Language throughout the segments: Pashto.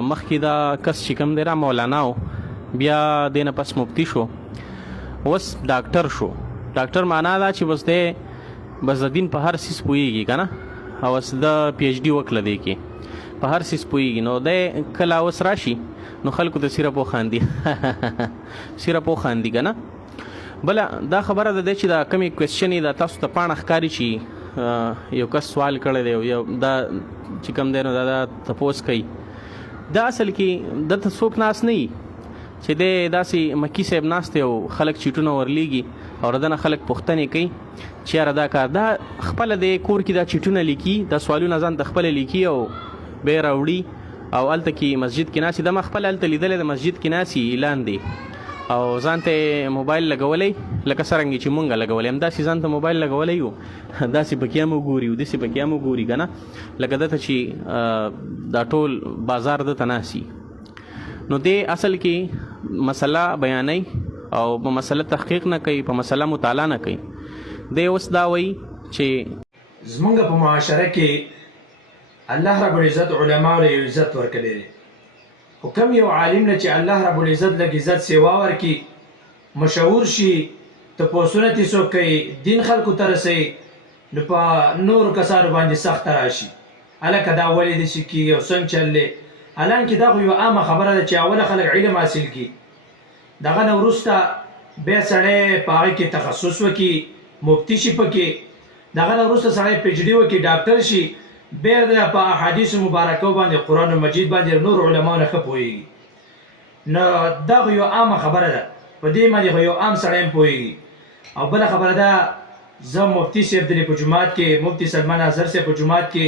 مخکې دا کس چې کوم دی را مولانا و، بیا دې نه پس مفتی شو، اوس ډاکټر شو. ډاکټر معنا دا چې بس دی بس د دین په هر څیز پوهېږي که نه، او اوس د پی ایچ ډي وکړه دی کې په هر څیز پوهېږي. نو دی کله اوس راشي نو خلکو ته صرف وخاندي صرف وخاندي که نه. بله دا خبره ده چې دا کمې کوېسچنې دا تاسو ته پاڼه ښکاري چې یو کس سوال کړی دی، یو دا چې کوم دی نو دا تپوس کوي، دا اصل کې دلته څوک ناست نه وي چې دی داسې مکی صاحب ناست دی او خلک چیټونه ورلیږي او دنه خلک پوښتنې کوي چې یاره دا کار دا خپله د کور کې دا چیټونه لیکي، دا سوالونه ځان ته خپله لیکي او بیا یې راوړي او هلته کې مسجد کې ناستي. دا ما خپله هلته لیدلی د مسجد کې ناستي اعلان دی او ځان ته موبایل لګولی لکه څرنګې چې مونږ لګولی همداسې ځان ته موبایل لګولی و، داسې پکې هم وګوري او داسې پکې هم وګوري که نه، لکه دته چې دا ټول بازار دته ناستي. نو دی اصل کې مسله بیانوي او په مسله تحقیق نه کوي، په مسله مطالعه نه کوي. دی اوس دا وایي چې زمونږ په معاشره کې الله رب العزت علماو له عزت ورکړی دی، خو کم یو عالم نه چې الله رب العزت لږ عزت سیوا ورکړي، مشهور شي، تپوسونه ترې څوک کوي، دین خلکو ته رسوي، نو په نورو کسانو باندې سخته راشي هلکه دا ولې داسې کېږي او څنګه چل دی. حالانکې دا خو یوه عامه خبره ده چې اوله خلک علم حاصل کړي، دغه نه وروسته بیا سړی په هغې کې تخصص وکړي، مفتی شي پکې، دغه نه وروسته سړی پی ایچ ډي وکړي، ډاکټر شي، بیا د په احادیثو مبارکو باندې قرآن مجید باندې نور علماو نه ښه پوهېږي. نو دا خو یوه عامه خبره ده، په دې باندې خو یو عام سړی هم پوهېږي. او بله خبره ده، زه مفتی صاحب دی په جومات کې، مفتی سلمان اظهر صاحب په جومات کې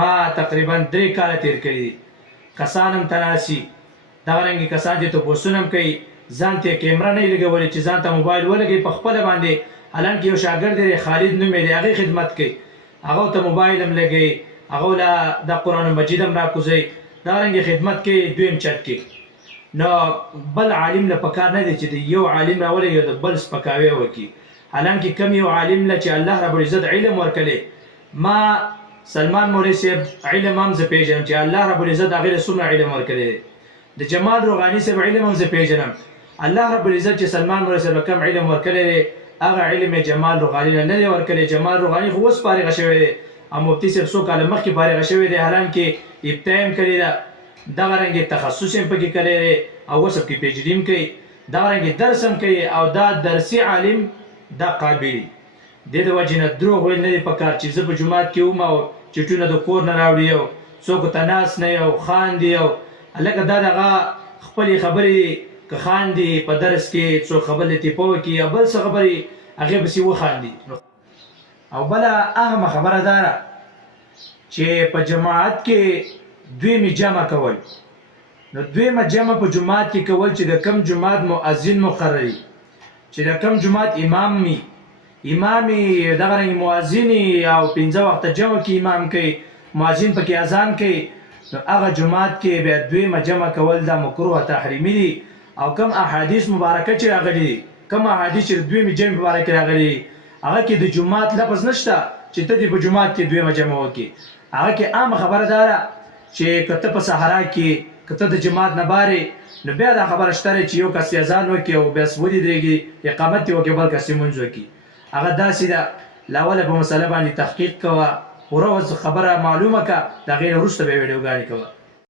ما تقریبا 3 کاله تېر کړي دي. کسان هم ته ناستي، دغه رنګې کسان چې تپوسونه هم کوي، ځان ته یې کیمره نه یې لګولې چې ځان ته موبایل ولګوي په خپله باندې. حالانکې یو شاګرد دی خالد نوم یې دی، هغې خدمت کوي، هغه ته موبایل هم لګوي، هغه له د قرآن مجید هم راکوزوي، دغه رنګې خدمت کوي، دویم چت کې. نو بل عالم له پکار نه دی چې د یو عالم راولي او د بل سپکاوی وکړي. حالانکې کم یو عالم له چې الله رب العزت علم ورکړی، ما سلمان مولوي صاحب علم هم زه پېژنم چې الله رب العزت هغې له څومره علم ورکړی دی. د جمال روغاني صاحب علم هم زه پېژنم، الله رب العزت چې سلمان مولوي صاحب کم علم ورکړی دی، هغه علم یې جمال روغاني نه دی ورکړی. جمال روغاني خو اوس فارغه شوی دی او مفتی صاحب څو کاله مخکې فارغه شوی دی، حالانکې ابتدا هم کړې ده، دغه رنګې تخصص هم پکې کړی دی او اوس پکې پی ایچ ډي هم کوي، دغه رنګې درس هم کوي او دا درسي عالم دا قابل دی. دې د وجې نه دروغ ویل نه دي پکار چې زه په جومات کې وم او چټونه د کور نه راوړي او څوک ته ناست نه او خاندي او هلکه دا دغه خپلې خبرې که خاندي په درس کې څوک خبرې تیپه وکړي یا بل څه خبرې هغې پسې وخاندي. او بله اهمه خبره دا ده چې په جماعت کې دویمې جمع کول. نو دویمه جمع په جماعت کې کول چې د کم جماعت مؤذن مقرري، چې د کم جماعت امام می، امام یې دغه رنګې مؤذن او 15 وخته جمع کې امام کوي، مؤذن پکې اذان کوي، نو هغه جماعت کې بیا دویمه جمع کول دا مکروه تحریمي دي. او کم احادیث مبارکه چې راغلي دي، کم احادیث چې د دویمې جمع مبارکه راغلي دي، هغه کې د جماعت لفظ نشته چې ته دې په جماعت کې دویمه جمع وکړي. هغه کې عامه خبره دا ده چې که ته په صحرا کې که ته د جماعت نه بارې، نو بیا دا خبره شته چې یو کس اذان وکړي او بیا ودرېږي اقامت یې وکړي، بل کس یې لمونځ وکړي. هغه داسې ده، له اوله په مسله باندې تحقیق کوه، پوره خبره معلومه کړه، د هغې نه وروسته بیا ویډیوګانې کوه.